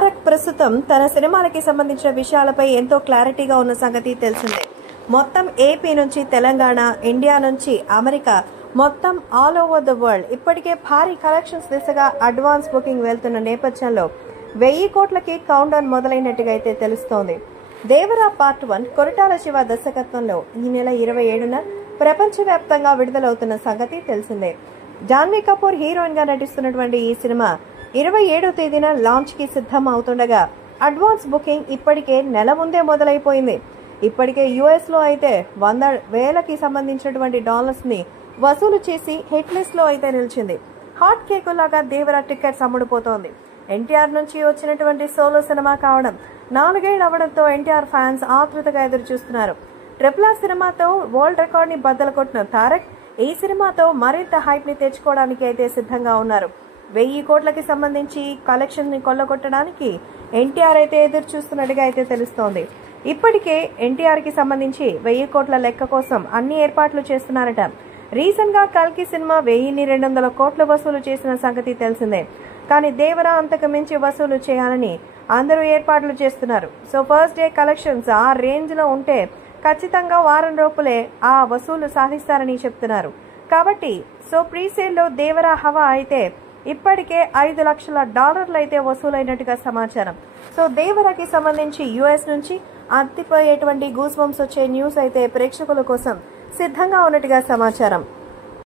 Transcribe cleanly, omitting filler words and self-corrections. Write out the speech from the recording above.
తారక్ ప్రస్తుతం తన సినిమాలకి సంబంధించిన విషయాలపై ఎంతో క్లారిటీగా ఉన్న సంగతి తెలిసిందే. మొత్తం ఏపీ నుంచి తెలంగాణ, ఇండియా నుంచి అమెరికా, మొత్తం ఆల్ ఓవర్ ద వరల్డ్ ఇప్పటికే భారీ కలెక్షన్స్ దిశగా అడ్వాన్స్ బుకింగ్ వెళ్తున్న నేపథ్యంలో 1000 కోట్లకి కౌంట్ డౌన్ మొదలైనట్టుగా అయితే తెలుస్తోంది. దేవరా పార్ట్ 1 కొరటాల శివ దర్శకత్వంలో ఈ నెల 27న ప్రపంచవ్యాప్తంగా విడుదలవుతున్న సంగతి తెలిసిందే. జాన్వీ కపూర్ హీరోయిన్ గా నటిస్తున్నటువంటి ఈ సినిమా 27వ తేదీన లాంచ్ కి సిద్ధం అవుతుండగా అడ్వాన్స్ బుకింగ్ ఇప్పటికే నెల ముందే మొదలైపోయింది. ఇప్పటికే యుఎస్ లో అయితే 100,000కి సంబంధించినటువంటి డాలర్స్ ని వసూలు చేసి హిట్ లిస్ట్ లో అయితే నిలిచింది. హాట్ కేక్ లాగా దేవరా టికెట్స్ అమ్ముడుపోతోంది. ఎన్టీఆర్ నుంచి వచ్చినటువంటి సోలో సినిమా కావడం, 4 ఏళ్లు అవడంతో ఎన్టీఆర్ ఫ్యాన్స్ ఆతృతగా ఎదురు చూస్తున్నారు. RRR సినిమాతో వరల్డ్ రికార్డ్ ని బద్దలు కొట్టిన తారక్ ఈ సినిమాతో మరింత హైప్ ని తెచ్చుకోవడానికి అయితే సిద్ధంగా ఉన్నారు. 1000 కోట్లకి సంబంధించి కలెక్షన్ ని కొల్లగొట్టడానికి ఎన్టీఆర్ అయితే ఎదురు చూస్తున్నట్టుగా అయితే తెలుస్తోంది. ఇప్పటికే ఎన్టీఆర్ కి సంబంధించి 1000 కోట్ల లెక్క కోసం అన్ని ఏర్పాట్లు చేస్తున్నారట. రీసెంట్ గా కల్కి సినిమా 1200 కోట్లు వసూలు చేసిన సంగతి తెలిసిందే. కానీ దేవరా అంతకు మించి వసూలు చేయాలని అందరూ ఏర్పాట్లు చేస్తున్నారు. సో ఫస్ట్ డే కలెక్షన్స్ ఆ రేంజ్ లో ఉంటే ఖచ్చితంగా వారం లోపులే ఆ వసూలు సాధిస్తారని చెప్తున్నారు. కాబట్టి ప్రీసేల్ లో దేవరా హవా అయితే ఇప్పటికే $5 లక్షల అయితే వసూలైనట్టుగా సమాచారం. దేవరాకి సంబంధించి యుఎస్ నుంచి అత్తిపోయేటువంటి గూస్ బంప్స్ వచ్చే న్యూస్ అయితే ప్రేక్షకుల కోసం సిద్ధంగా ఉన్నట్టుగా సమాచారం.